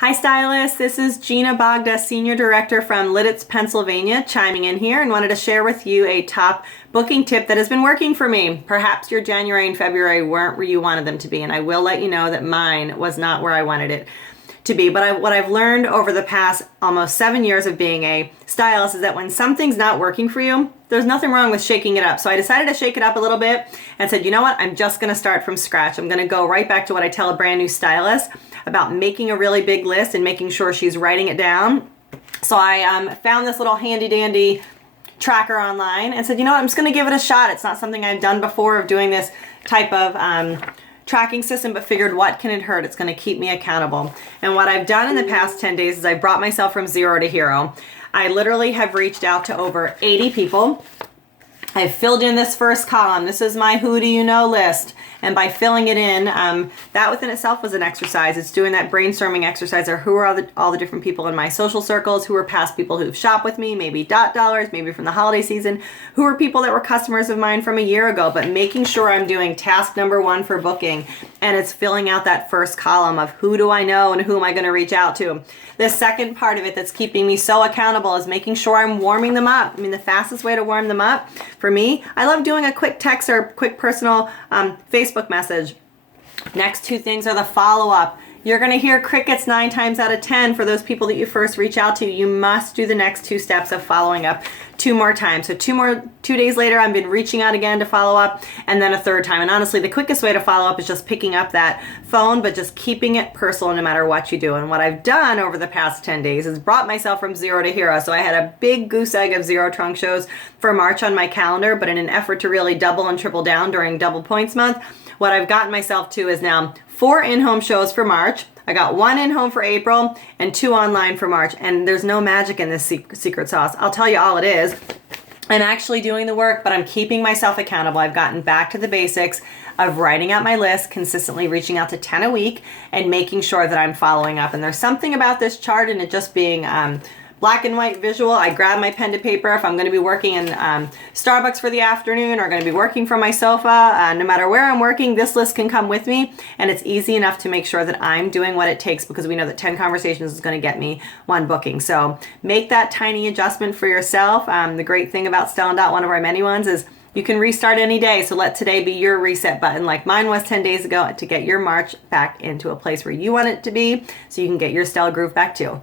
Hi stylists, this is Gina Bogda, Senior Director from Lititz, Pennsylvania, chiming in here and wanted to share with you a top booking tip that has been working for me. Perhaps your January and February weren't where you wanted them to be, and I will let you know that mine was not where I wanted it to be. But what I've learned over the past almost 7 years of being a stylist is that when something's not working for you, there's nothing wrong with shaking it up. So I decided to shake it up a little bit and said, you know what, I'm just gonna start from scratch. I'm gonna go right back to what I tell a brand new stylist about making a really big list and making sure she's writing it down. So I found this little handy dandy tracker online and said, you know what, I'm just gonna give it a shot. It's not something I've done before of doing this type of tracking system, but figured what can it hurt? It's gonna keep me accountable. And what I've done in the past 10 days is I brought myself from zero to hero. I literally have reached out to over 80 people. I've filled in this first column. This is my who do you know list. And by filling it in, that within itself was an exercise. It's doing that brainstorming exercise of who are all the different people in my social circles, who are past people who've shopped with me, maybe dollars, maybe from the holiday season, who are people that were customers of mine from a year ago, but making sure I'm doing task number one for booking. And it's filling out that first column of who do I know and who am I gonna reach out to. The second part of it that's keeping me so accountable is making sure I'm warming them up. I mean, the fastest way to warm them up for me, I love doing a quick text or quick personal Facebook message. Next two things are the follow-up. You're going to hear crickets 9 times out of 10 for those people that you first reach out to. You must do the next two steps of following up 2 more times. So 2 days later, I've been reaching out again to follow up, and then a third time. And honestly, the quickest way to follow up is just picking up that phone, but just keeping it personal no matter what you do. And what I've done over the past 10 days is brought myself from zero to hero. So I had a big goose egg of zero trunk shows for March on my calendar, but in an effort to really double and triple down during double points month, what I've gotten myself to is now 4 in-home shows for March. I got 1 in-home for April and 2 online for March. And there's no magic in this secret sauce. I'll tell you all it is. I'm actually doing the work, but I'm keeping myself accountable. I've gotten back to the basics of writing out my list, consistently reaching out to 10 a week, and making sure that I'm following up. And there's something about this chart and it just being black and white visual. I grab my pen to paper if I'm going to be working in Starbucks for the afternoon or going to be working from my sofa. No matter where I'm working, this list can come with me, and it's easy enough to make sure that I'm doing what it takes, because we know that 10 conversations is going to get me 1 booking. So make that tiny adjustment for yourself. The great thing about Stellan, one of our many ones, is you can restart any day. So let today be your reset button, like mine was 10 days ago, to get your March back into a place where you want it to be, so you can get your Stella groove back too.